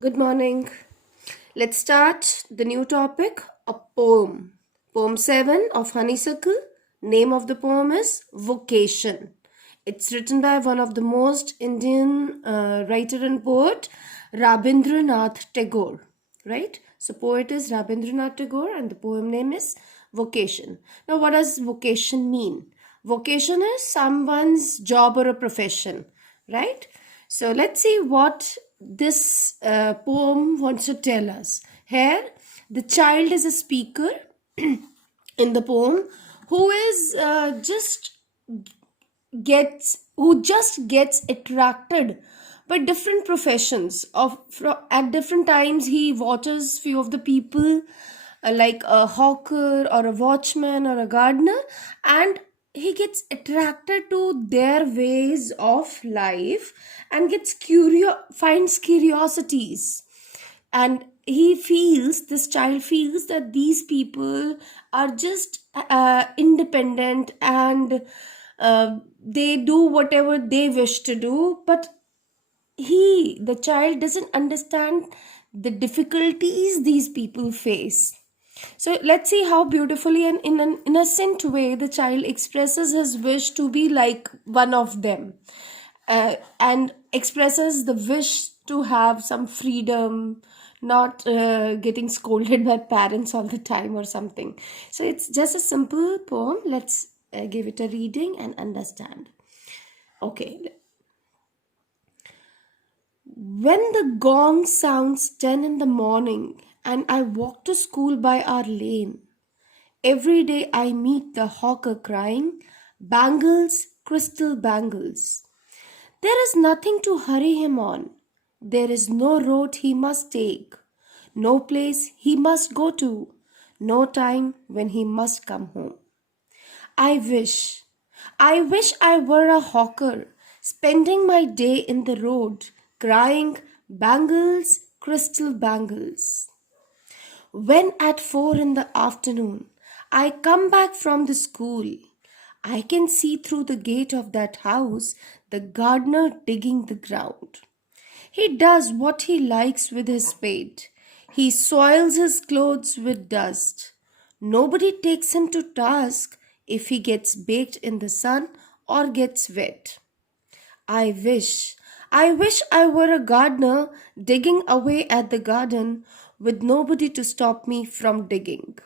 Good morning. Let's start the new topic, a poem. Poem 7 of Honeysuckle. Name of the poem is Vocation. It's written by one of the most Indian writer and poet, Rabindranath Tagore. Right? So, poet is Rabindranath Tagore and the poem name is Vocation. Now, what does vocation mean? Vocation is someone's job or a profession, right? So let's see what this poem wants to tell us. Here, the child is a speaker in the poem who is just gets attracted by different professions at different times. He watches few of the people, like a hawker or a watchman or a gardener, and he gets attracted to their ways of life and finds curiosities. And this child feels that these people are just independent, and they do whatever they wish to do. But the child doesn't understand the difficulties these people face. So let's see how beautifully and in an innocent way the child expresses his wish to be like one of them, and expresses the wish to have some freedom, not getting scolded by parents all the time or something. So it's just a simple poem. Let's give it a reading and understand. Okay. When the gong sounds 10 in the morning and I walk to school by our lane, every day I meet the hawker crying, "Bangles, crystal bangles." There is nothing to hurry him on. There is no road he must take, no place he must go to, no time when he must come home. I wish, I wish I were a hawker, spending my day in the road, crying, "Bangles, crystal bangles." When at 4 in the afternoon I come back from the school, I can see through the gate of that house the gardener digging the ground. He does what he likes with his spade. He soils his clothes with dust. Nobody takes him to task if he gets baked in the sun or gets wet. I wish, I wish I were a gardener digging away at the garden with nobody to stop me from digging.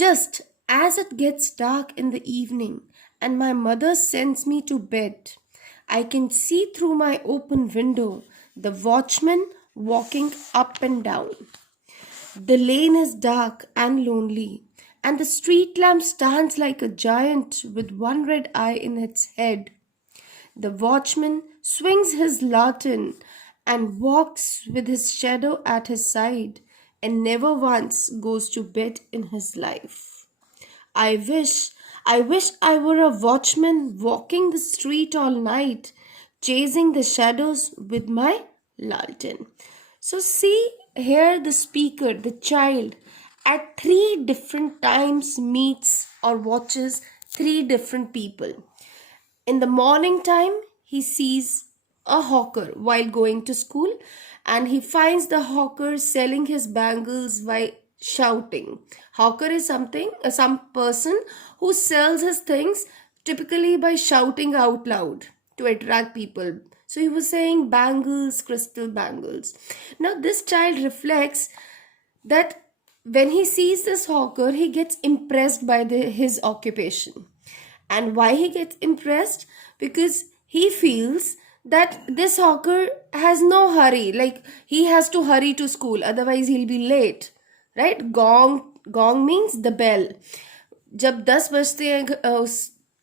Just as it gets dark in the evening and my mother sends me to bed, I can see through my open window the watchman walking up and down. The lane is dark and lonely, and the street lamp stands like a giant with one red eye in its head. The watchman swings his lantern and walks with his shadow at his side, and never once goes to bed in his life. I wish, I wish I were a watchman walking the street all night, chasing the shadows with my lantern. So, see here the speaker, the child, at three different times meets or watches three different people. In the morning time, he sees a hawker while going to school, and he finds the hawker selling his bangles while shouting. Hawker is some person who sells his things typically by shouting out loud to attract people. So he was saying bangles, crystal bangles. Now this child reflects that when he sees this hawker, he gets impressed by his occupation. And why he gets impressed? Because he feels that this hawker has no hurry, like he has to hurry to school, otherwise he'll be late, right? Gong means the bell. जब 10 बजते हैं उस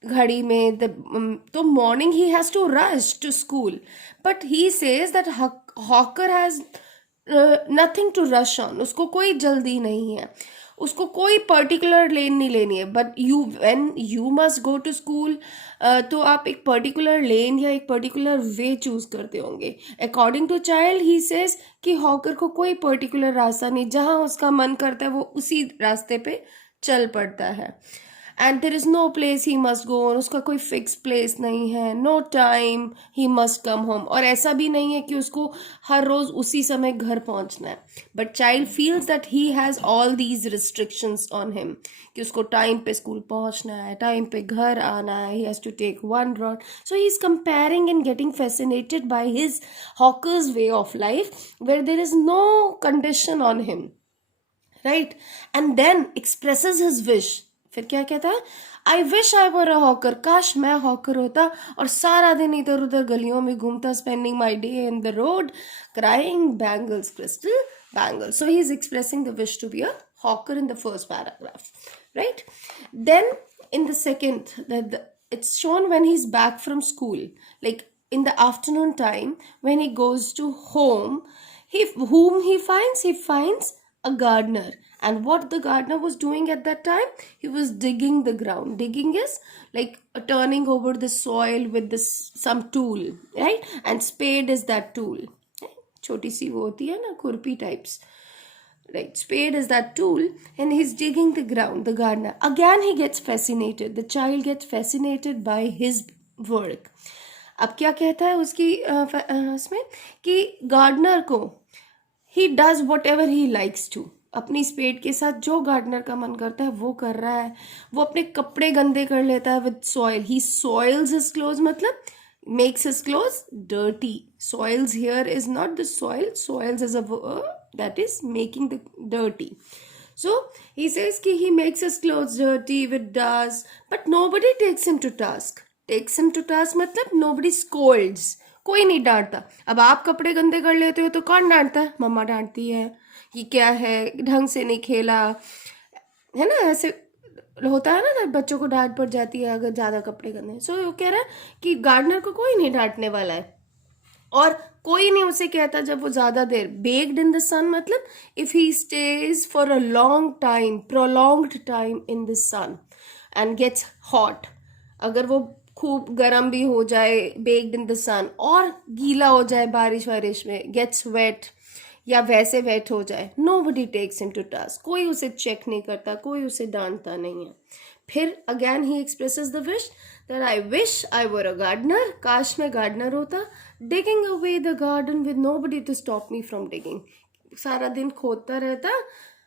घड़ी में तो morning he has to rush to school, but he says that hawker has nothing to rush on. उसको कोई जल्दी नहीं है, उसको कोई पर्टिकुलर लेन नहीं लेनी है. But when you must go to school, तो आप एक पर्टिकुलर लेन या एक पर्टिकुलर वे चूज करते होंगे. According to child he says कि हॉकर को कोई पर्टिकुलर रास्ता नहीं, जहाँ उसका मन करता है वो उसी रास्ते पे चल पड़ता है. And there is no place he must go, उसका कोई फिक्स प्लेस नहीं है, no time he must come home, और ऐसा भी नहीं है कि उसको हर रोज उसी समय घर पहुंचना है, but child feels that he has all these restrictions on him, कि उसको टाइम पे स्कूल पहुंचना है, टाइम पे घर आना है, he has to take one road. So he is comparing and getting fascinated by his hawkers way of life where there is no condition on him, right. And then expresses his wish. फिर क्या कहता है, आई wish I were a hawker, काश मैं hawker होता और सारा दिन इधर उधर गलियों में घूमता, spending my day in the road crying bangles crystal bangles. So he is expressing the wish to be a hawker in the first paragraph, right? Then in the second, it's shown when he's back from school, like in the afternoon time when he goes to home, he finds a gardener. And what the gardener was doing at that time, he was digging the ground. Digging is like turning over the soil with this some tool, right? And spade is that tool, छोटी सी वो होती है ना, खुरपी types, right? Spade is that tool, and he's digging the ground. The gardener again, he gets fascinated, the child gets fascinated by his work. अब क्या कहता है उसकी उसमें कि गार्डनर को he does whatever he likes to, अपनी spade के साथ जो गार्डनर का मन करता है वो कर रहा है. वो अपने कपड़े गंदे कर लेता है with soil, he soils his clothes, मतलब makes his clothes dirty. Soils here is not the soil, soils is a that is making the dirty. So he says कि he makes his clothes dirty with dust, but nobody takes him to task. Takes him to task मतलब nobody scolds, कोई नहीं डांटता. अब आप कपड़े गंदे कर लेते हो तो कौन डांटता है? मम्मा डांटती है, ये क्या है, ढंग से नहीं खेला, है ना, ऐसे होता है ना, बच्चों को डांट पड़ जाती है अगर ज़्यादा कपड़े गंदे. सो वो कह रहा है कि गार्डनर को कोई नहीं डांटने वाला है, और कोई नहीं उसे कहता जब वो ज़्यादा देर बेक्ड इन द सन, मतलब if he stays for a long time, prolonged time in the sun and gets hot, अगर वो खूब गर्म भी हो जाए बेक्ड इन द सन और गीला हो जाए बारिश वारिश में, गेट्स वेट, या वैसे वेट हो जाए, nobody takes him to task, कोई उसे चेक नहीं करता, कोई उसे डांटता नहीं है. फिर again he expresses the wish that I wish I were a gardener, काश मैं गार्डनर होता, digging away the garden with nobody to stop me from digging, सारा दिन खोदता रहता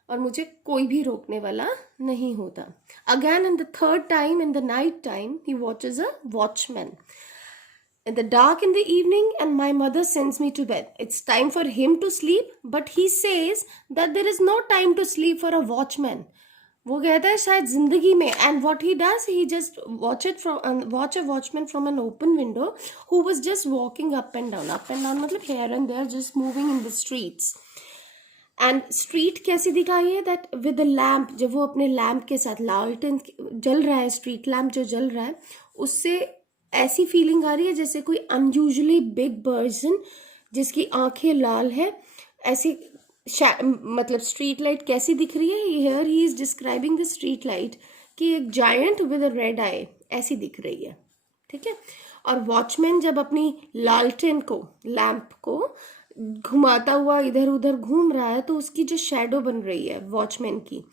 और मुझे कोई भी रोकने वाला नहीं होता. Again in the third time, in the night time, he watches a watchman in the dark in the evening, and my mother sends me to bed. It's time for him to sleep, but he says that there is no time to sleep for a watchman. वो कहता है शायद जिंदगी में, and what he does, he just watch a watchman from an open window who was just walking up and down मतलब here and there, just moving in the streets. And street कैसी दिखाई है, दैट विद द लैम्प, जब वो अपने lamp के साथ, लालटेन जल रहा है, स्ट्रीट लैम्प जो जल रहा है, उससे ऐसी फीलिंग आ रही है जैसे कोई अनयूजुअली बिग पर्सन जिसकी आंखें लाल है, ऐसी मतलब स्ट्रीट लाइट कैसी दिख रही है, here he is describing the street light कि एक जायंट विद अ रेड आई ऐसी दिख रही है, ठीक है. और वॉचमैन जब अपनी लालटेन को, लैम्प को घुमाता हुआ इधर उधर घूम रहा है, तो उसकी जो शेडो बन रही है वॉचमैन की,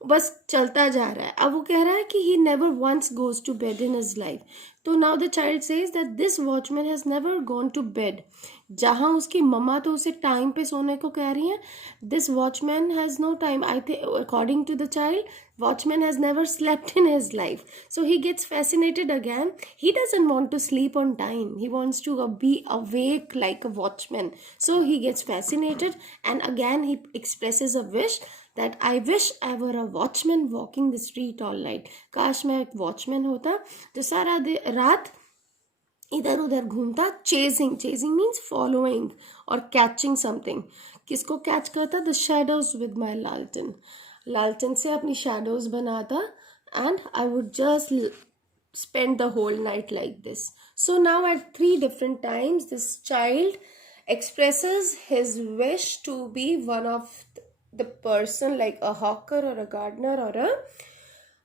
बस चलता जा रहा है. अब वो कह रहा है कि he never once goes to bed in his life. तो now the child says that this watchman has never gone to bed. जहाँ उसकी मम्मा तो उसे टाइम पे सोने को कह रही हैं, this watchman has no time. I think according to the child, watchman has never slept in his life. So he gets fascinated again. He doesn't want to sleep on time, he wants to be awake like a watchman. So he gets fascinated, and again he expresses a wish that I wish I were a watchman walking the street all night. काश मैं एक watchman होता जो सारा रात इधर उधर घूमता. चेजिंग मीन्स फॉलोइंग और कैचिंग समथिंग. किसको कैच करता? द शैडोज विद माई लालटेन से अपनी शैडोज बनाता, and I would just spend the whole night like this. So now at 3 different times this child expresses his wish to be one of the person, like a hawker or a gardener or a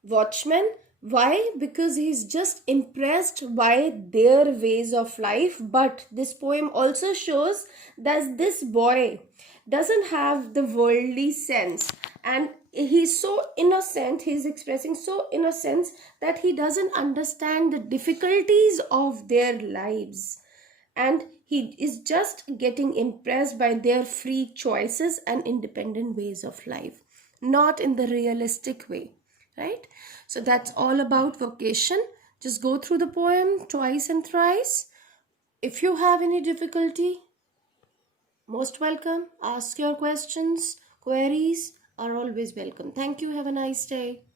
watchman. Why? Because he's just impressed by their ways of life. But this poem also shows that this boy doesn't have the worldly sense, And he's so innocent, he's expressing so innocence that he doesn't understand the difficulties of their lives, and he is just getting impressed by their free choices and independent ways of life, not in the realistic way, right? So that's all about vocation. Just go through the poem twice and thrice. If you have any difficulty, most welcome. Ask your questions, queries are always welcome. Thank you. Have a nice day.